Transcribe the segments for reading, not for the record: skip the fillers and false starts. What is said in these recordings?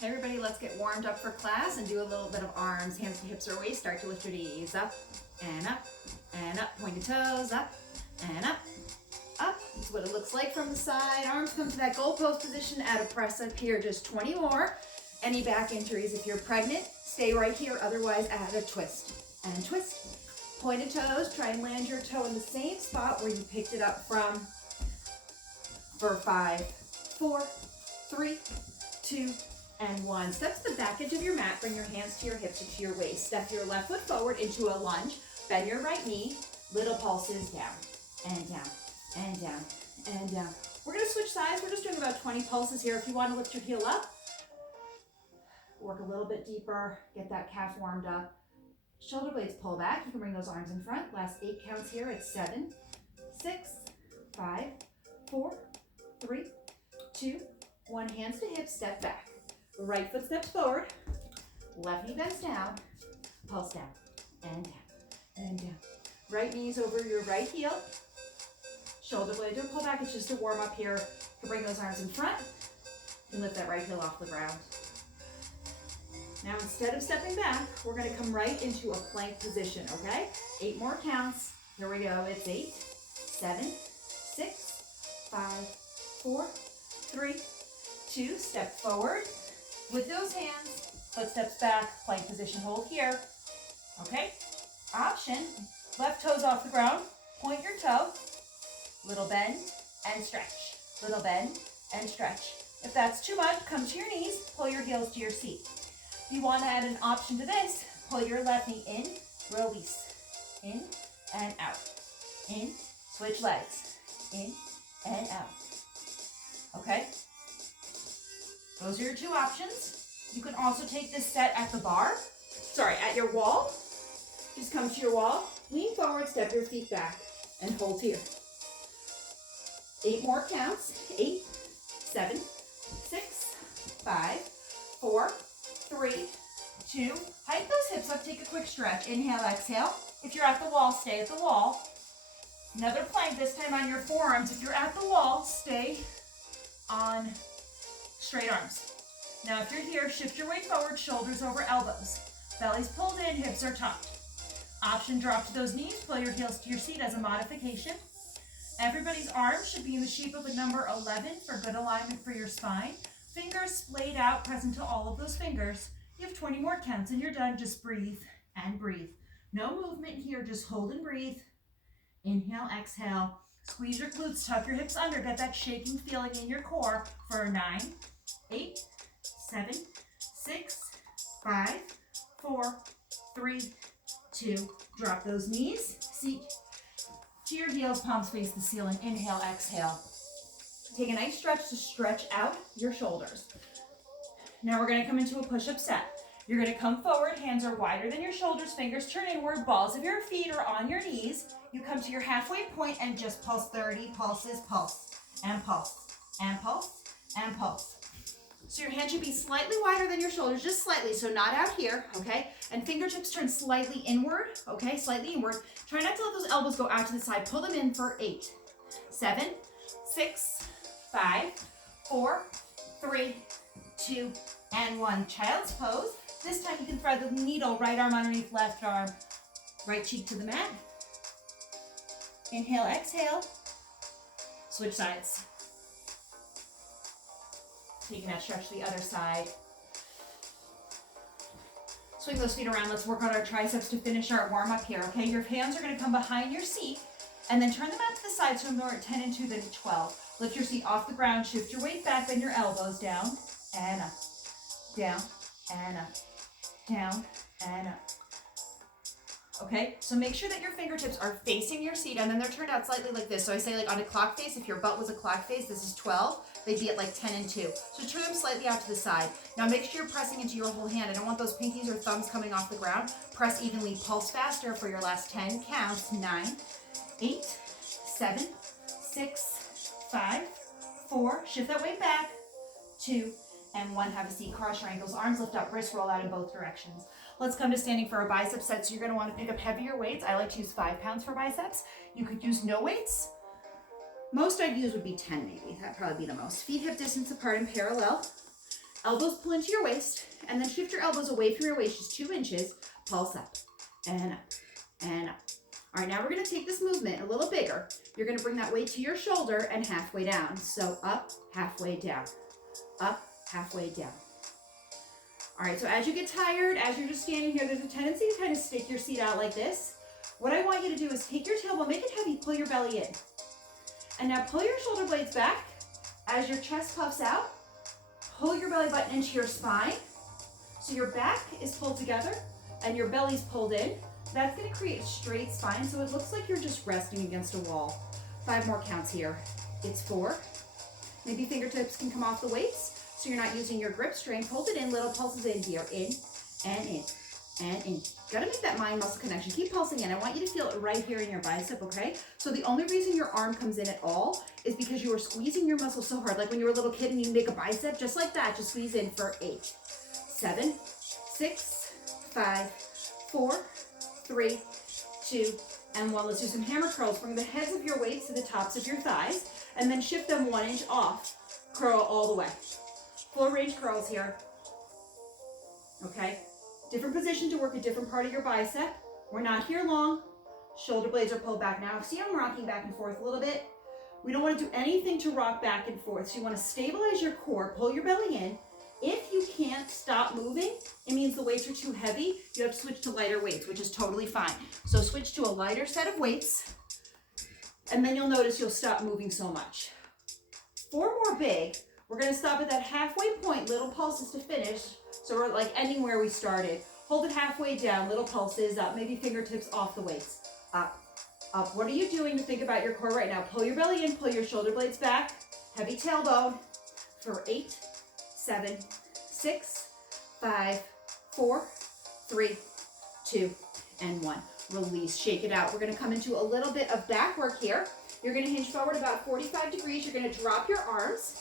Hey everybody, let's get warmed up for class and do a little bit of arms, hands to hips or waist. Start to lift your knees up and up and up. Point your toes up and up, up. That's what it looks like from the side. Arms come to that goalpost position. Add a press up here, just 20 more. Any back injuries, if you're pregnant, stay right here. Otherwise, add a twist and twist. Pointed toes, try and land your toe in the same spot where you picked it up from. For 5, 4, 3, 2, and 1. Step to the back edge of your mat. Bring your hands to your hips or to your waist. Step your left foot forward into a lunge. Bend your right knee. Little pulses down and down and down and down. We're going to switch sides. We're just doing about 20 pulses here. If you want to lift your heel up, work a little bit deeper. Get that calf warmed up. Shoulder blades pull back. You can bring those arms in front. Last 8 counts here. It's 7, 6, 5, 4, 3, 2, 1. Hands to hips. Step back. Right foot steps forward, left knee bends down, pulse down, and down, and down. Right knees over your right heel. Shoulder blade, don't pull back, it's just a warm up here to bring those arms in front and lift that right heel off the ground. Now instead of stepping back, we're gonna come right into a plank position, okay? 8 more counts. Here we go, it's 8, 7, 6, 5, 4, 3, 2, step forward. With those hands, footsteps back, plank position, hold here. Okay? Option, left toes off the ground, point your toe, little bend and stretch. Little bend and stretch. If that's too much, come to your knees, pull your heels to your seat. If you want to add an option to this, pull your left knee in, release. In and out. In, switch legs. In and out. Okay? Those are your 2 options. You can also take this set at the at your wall. Just come to your wall, lean forward, step your feet back, and hold here. 8 more counts. 8, 7, 6, 5, 4, 3, 2. Hike those hips up, take a quick stretch. Inhale, exhale. If you're at the wall, stay at the wall. Another plank, this time on your forearms. If you're at the wall, stay on straight arms. Now if you're here, shift your weight forward, shoulders over elbows. Belly's pulled in, hips are tucked. Option, drop to those knees, pull your heels to your seat as a modification. Everybody's arms should be in the shape of a number 11 for good alignment for your spine. Fingers splayed out, present to all of those fingers. You have 20 more counts and you're done. Just breathe and breathe. No movement here, just hold and breathe. Inhale, exhale. Squeeze your glutes, tuck your hips under, get that shaking feeling in your core for 9, 8, 7, 6, 5, 4, 3, 2. Drop those knees, seat to your heels, palms face the ceiling. Inhale, exhale. Take a nice stretch to stretch out your shoulders. Now we're going to come into a push-up set. You're going to come forward, hands are wider than your shoulders, fingers turn inward, balls of your feet are on your knees. You come to your halfway point and just pulse 30 pulses, pulse, and pulse, and pulse, and pulse. So your hand should be slightly wider than your shoulders, just slightly, so not out here, okay? And fingertips turn slightly inward, okay? Slightly inward. Try not to let those elbows go out to the side. Pull them in for 8, 7, 6, 5, 4, 3, 2, and 1. Child's pose. This time you can thread the needle, right arm underneath left arm, right cheek to the mat. Inhale, exhale. Switch sides. Taking that stretch to the other side. Swing those feet around. Let's work on our triceps to finish our warm up here, okay? Your hands are going to come behind your seat and then turn them out to the side so more at 10 and 2 than 12. Lift your seat off the ground, shift your weight back, bend your elbows down and up, down and up, down and up. Okay, so make sure that your fingertips are facing your seat and then they're turned out slightly like this. So I say like on a clock face, if your butt was a clock face, this is 12, they'd be at like 10 and 2. So turn them slightly out to the side. Now make sure you're pressing into your whole hand. I don't want those pinkies or thumbs coming off the ground. Press evenly, pulse faster for your last 10 counts. 9, 8, 7, 6, 5, 4, shift that weight back, 2, and 1. Have a seat, cross your ankles, arms lift up, wrists roll out in both directions. Let's come to standing for a bicep set. So you're going to want to pick up heavier weights. I like to use 5 pounds for biceps. You could use no weights. Most I'd use would be 10 maybe. That'd probably be the most. Feet hip distance apart and parallel. Elbows pull into your waist, and then shift your elbows away from your waist just 2 inches. Pulse up and up and up. All right, now we're gonna take this movement a little bigger. You're gonna bring that weight to your shoulder and halfway down. So up, halfway down, up, halfway down. All right, so as you get tired, as you're just standing here, there's a tendency to kind of stick your seat out like this. What I want you to do is take your tailbone, make it heavy, pull your belly in. And now pull your shoulder blades back as your chest puffs out. Pull your belly button into your spine. So your back is pulled together and your belly's pulled in. That's gonna create a straight spine, so it looks like you're just resting against a wall. 5 more counts here. It's 4. Maybe fingertips can come off the weights, so you're not using your grip strength. Hold it in, little pulses in here. In, and in, and in. Gotta make that mind-muscle connection. Keep pulsing in. I want you to feel it right here in your bicep, okay? So the only reason your arm comes in at all is because you are squeezing your muscle so hard. Like when you were a little kid and you make a bicep, just like that, just squeeze in for 8, 7, 6, 5, 4, 3, 2, and 1. Let's do some hammer curls. Bring the heads of your weights to the tops of your thighs, and then shift them 1 inch off. Curl all the way. Full range curls here. Okay? Different position to work a different part of your bicep. We're not here long. Shoulder blades are pulled back now. See, I'm rocking back and forth a little bit. We don't want to do anything to rock back and forth. So you want to stabilize your core, pull your belly in. If you can't stop moving, it means the weights are too heavy. You have to switch to lighter weights, which is totally fine. So switch to a lighter set of weights, and then you'll notice you'll stop moving so much. 4 more big. We're gonna stop at that halfway point, little pulses to finish. So we're like ending where we started. Hold it halfway down, little pulses up, maybe fingertips off the weights. Up, up. What are you doing to think about your core right now? Pull your belly in, pull your shoulder blades back, heavy tailbone for 8, 7, 6, 5, 4, 3, 2, and 1. Release, shake it out. We're gonna come into a little bit of back work here. You're gonna hinge forward about 45 degrees. You're gonna drop your arms,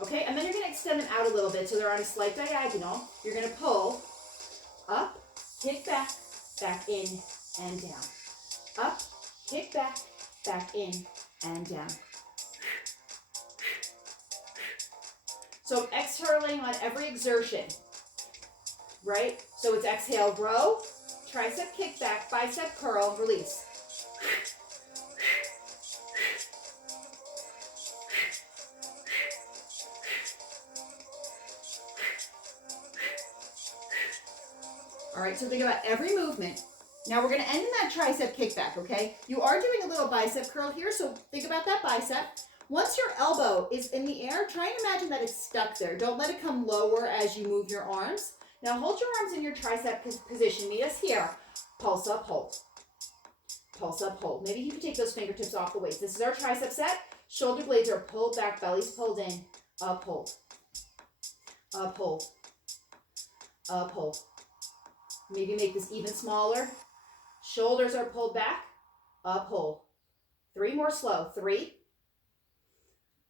okay? And then you're gonna extend them out a little bit so they're on a slight diagonal. You're gonna pull up, kick back, back in, and down. Up, kick back, back in, and down. So I'm exhaling on every exertion, right? So it's exhale, row, tricep kick back, bicep curl, release. All right, so think about every movement. Now we're gonna end in that tricep kickback, okay? You are doing a little bicep curl here, so think about that bicep. Once your elbow is in the air, try and imagine that it's stuck there. Don't let it come lower as you move your arms. Now hold your arms in your tricep position. Meet us here. Pulse up, hold. Pulse up, hold. Maybe you can take those fingertips off the weights. This is our tricep set. Shoulder blades are pulled back, belly's pulled in. Up, hold. Up, hold. Up, hold. Maybe make this even smaller. Shoulders are pulled back. Up, hold. 3 more slow. 3,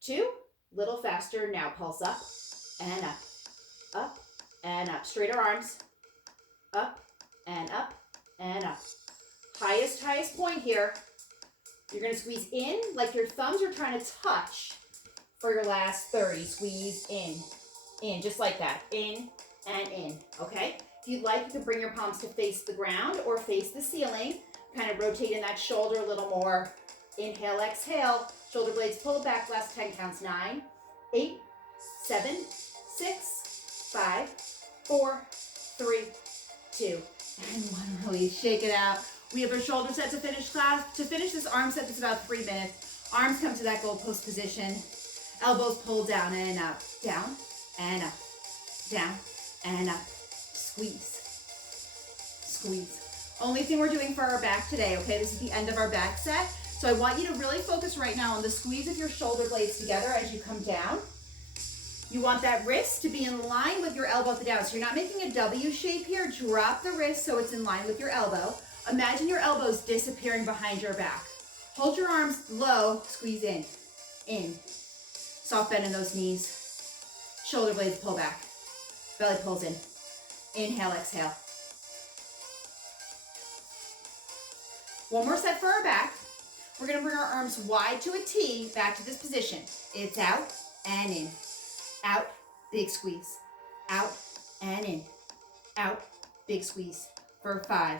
2, little faster. Now pulse up and up, up and up. Straighter arms, up and up and up. Highest point here. You're gonna squeeze in like your thumbs are trying to touch for your last 30. Squeeze in, just like that. In and in, okay? If you'd like, you can bring your palms to face the ground or face the ceiling. Kind of rotating that shoulder a little more. Inhale, exhale. Shoulder blades pull back, last 10 counts. 9, 8, 7, 6, 5, 4, 3, 2, and 1. Release, shake it out. We have our shoulder set to finish class. To finish this arm set, it's about 3 minutes. Arms come to that goalpost position. Elbows pull down and up, down and up, down and up. Squeeze, squeeze. Only thing we're doing for our back today, okay? This is the end of our back set. So I want you to really focus right now on the squeeze of your shoulder blades together as you come down. You want that wrist to be in line with your elbow at the down. So you're not making a W shape here. Drop the wrist so it's in line with your elbow. Imagine your elbows disappearing behind your back. Hold your arms low, squeeze in. Soft bend in those knees. Shoulder blades pull back. Belly pulls in. Inhale, exhale. One more set for our back. We're gonna bring our arms wide to a T, back to this position. It's out and in. Out, big squeeze. out and in, out, big squeeze for 5.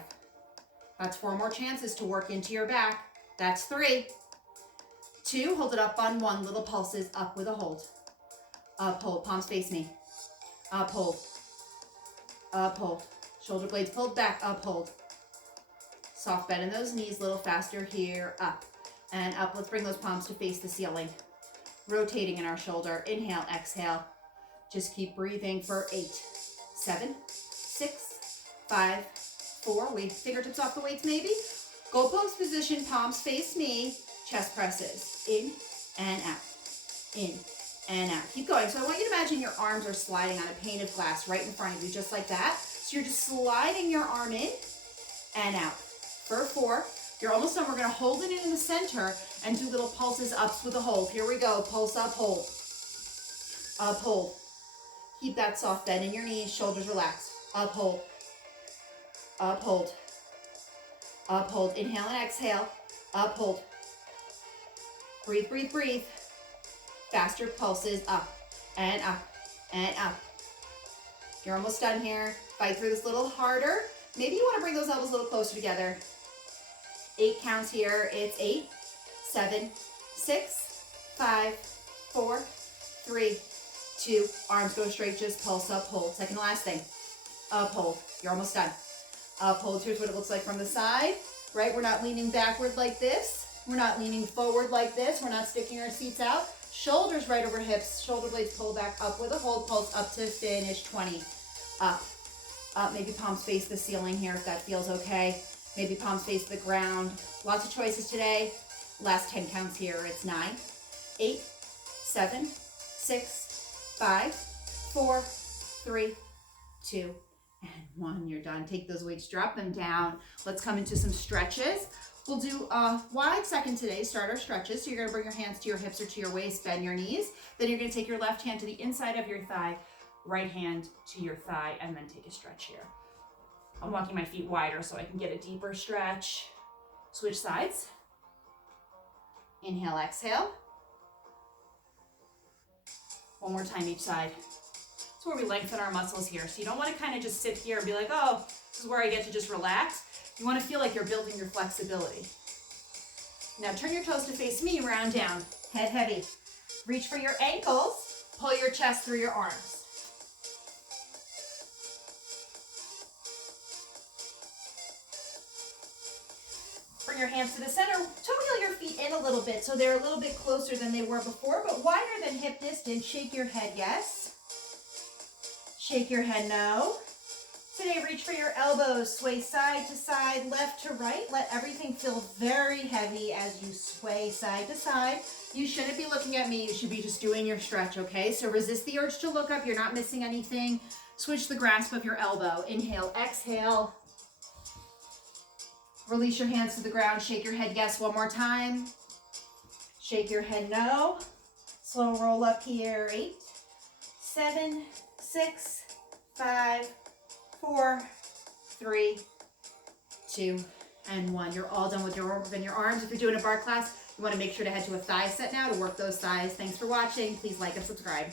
That's 4 more chances to work into your back. That's 3, 2, hold it up on 1, little pulses, up with a hold. Up, hold, palms face me. Up, hold. Up, hold. Shoulder blades pulled back, up, hold. Soft bend in those knees, a little faster here, up and up. Let's bring those palms to face the ceiling. Rotating in our shoulder. Inhale, exhale. Just keep breathing for 8, 7, 6, 5, 4. Wait, fingertips off the weights maybe. Goal post position, palms face me. Chest presses. In and out. In and out. Keep going. So I want you to imagine your arms are sliding on a pane of glass right in front of you, just like that. So you're just sliding your arm in and out. For 4. You're almost done. We're going to hold it in the center and do little pulses ups with a hold. Here we go. Pulse up, hold. Up, hold. Keep that soft bend in your knees, shoulders relaxed. Up, hold. Up, hold. Up, hold. Inhale and exhale. Up, hold. Breathe, breathe, breathe. Faster pulses up and up and up. You're almost done here. Fight through this a little harder. Maybe you want to bring those elbows a little closer together. 8 counts here. It's 8, 7, 6, 5, 4, 3, 2. Arms go straight, just pulse up, hold. Second to last thing. Up, hold. You're almost done. Up, hold. Here's what it looks like from the side, right? We're not leaning backward like this. We're not leaning forward like this. We're not sticking our seats out. Shoulders right over hips. Shoulder blades pull back, up with a hold. Pulse up to finish. 20. Up. Up. Maybe palms face the ceiling here if that feels okay. Maybe palms face the ground. Lots of choices today. Last 10 counts here. It's 9, 8, 7, 6, 5, 4, 3, 2, and 1. You're done. Take those weights, drop them down. Let's come into some stretches. We'll do a wide second today, start our stretches. So you're gonna bring your hands to your hips or to your waist, bend your knees. Then you're gonna take your left hand to the inside of your thigh, right hand to your thigh, and then take a stretch here. I'm walking my feet wider so I can get a deeper stretch. Switch sides. Inhale, exhale. One more time each side. That's where we lengthen our muscles here. So you don't want to kind of just sit here and be like, oh, this is where I get to just relax. You want to feel like you're building your flexibility. Now turn your toes to face me, round down, head heavy. Reach for your ankles, pull your chest through your arms. Bring your hands to the center. Toe wheel your feet in a little bit so they're a little bit closer than they were before, but wider than hip distance. Shake your head yes. Shake your head no. Today, reach for your elbows. Sway side to side, left to right. Let everything feel very heavy as you sway side to side. You shouldn't be looking at me. You should be just doing your stretch, okay? So resist the urge to look up. You're not missing anything. Switch the grasp of your elbow. Inhale, exhale. Release your hands to the ground. Shake your head yes one more time. Shake your head no. Slow roll up here. 8, 7, 6, 5, 4, 3, 2, and 1. You're all done with your arms. If you're doing a bar class, you want to make sure to head to a thigh set now to work those thighs. Thanks for watching. Please like and subscribe.